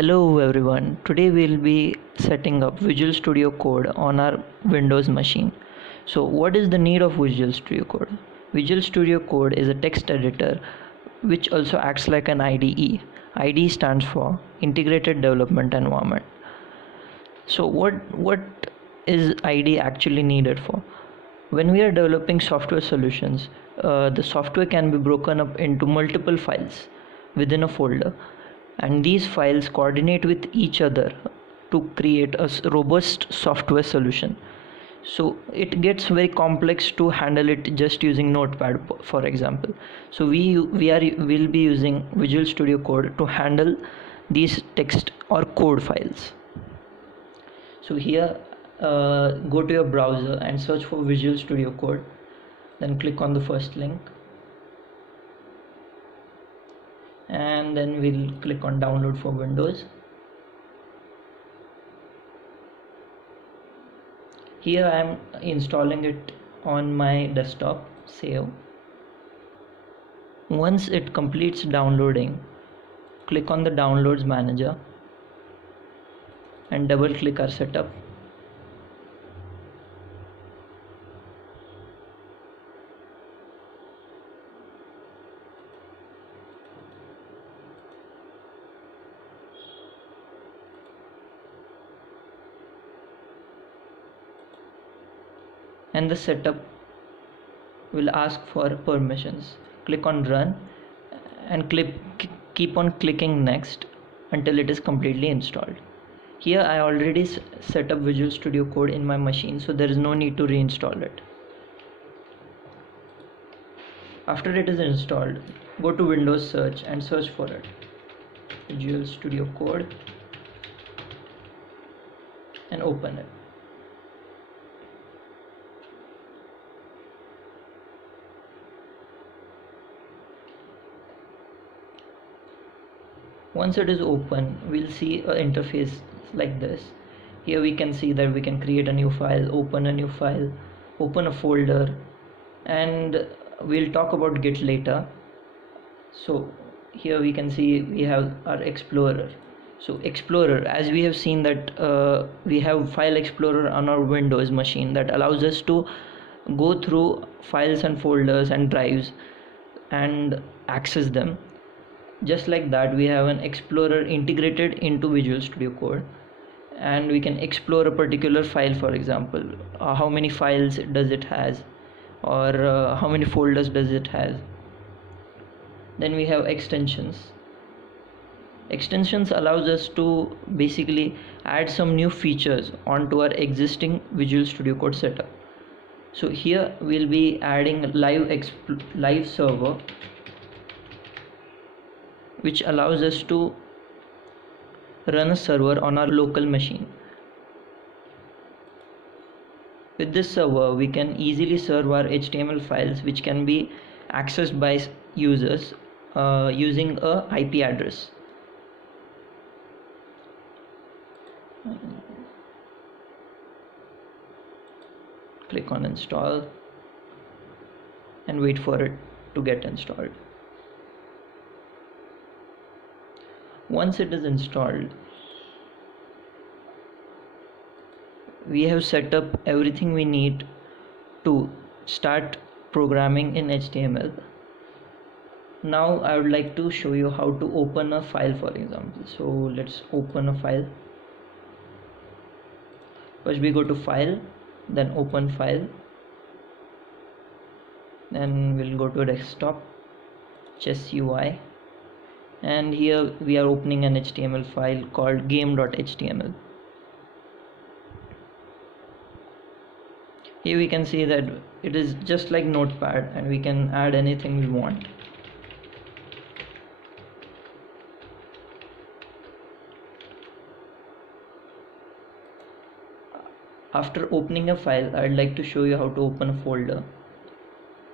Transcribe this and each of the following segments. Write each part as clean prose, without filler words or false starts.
Hello everyone. Today we'll be setting up Visual Studio Code on our Windows machine. So what is the need of Visual Studio Code? Visual Studio Code is a text editor which also acts like an IDE. IDE stands for Integrated Development Environment. So what is IDE actually needed for? When we are developing software solutions, the software can be broken up into multiple files within a folder, and these files coordinate with each other to create a robust software solution. So it gets very complex to handle it just using Notepad, for example. So will be using Visual Studio Code to handle these text or code files. So here, go to your browser and search for Visual Studio Code, then click on the first link, and then we'll click on download for Windows. Here I am installing it on my desktop. Save. Once it completes downloading, click on the downloads manager and double click our setup. And the setup will ask for permissions. Click on run and keep on clicking next until it is completely installed. Here I already set up Visual Studio Code in my machine, so there is no need to reinstall it. After it is installed, go to Windows search and search for it, Visual Studio Code, and open it. Once it is open, we'll see an interface like this. Here we can see that we can create a new file, open a new file, open a folder, and we'll talk about Git later. So here we can see we have our Explorer. So Explorer, as we have seen that we have File Explorer on our Windows machine that allows us to go through files and folders and drives and access them. Just like that, we have an Explorer integrated into Visual Studio Code, and we can explore a particular file. For example, how many files does it has, or how many folders does it has. Then we have extensions. Extensions allows us to basically add some new features onto our existing Visual Studio Code setup. So here we'll be adding live server, which allows us to run a server on our local machine. With this server, we can easily serve our HTML files, which can be accessed by users using a IP address. Click on install and wait for it to get installed. Once it is installed, we have set up everything we need to start programming in HTML. Now I would like to show you how to open a file, for example. So let's open a file. First we go to file, then open file, then we'll go to desktop, Chess UI, and here we are opening an HTML file called game.html. Here we can see that it is just like Notepad, and we can add anything we want. After opening a file, I'd like to show you how to open a folder.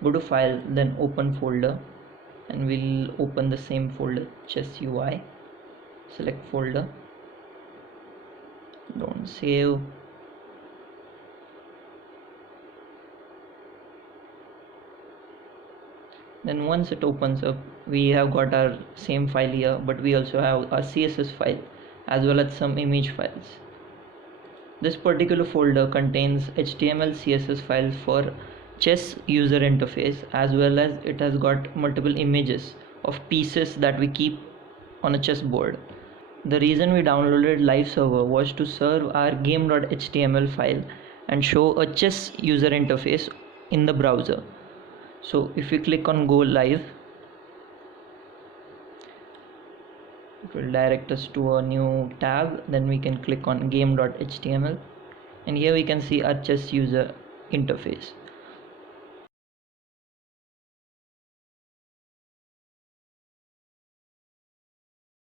Go to file, then open folder, and we'll open the same folder, Chess UI. Select folder, don't save. Then once it opens up, we have got our same file here, but we also have a CSS file as well as some image files. This particular folder contains HTML CSS files for chess user interface, as well as it has got multiple images of pieces that we keep on a chessboard. The reason we downloaded live server was to serve our game.html file and show a chess user interface in the browser. So if we click on go live, it will direct us to a new tab. Then we can click on game.html, and here we can see our chess user interface.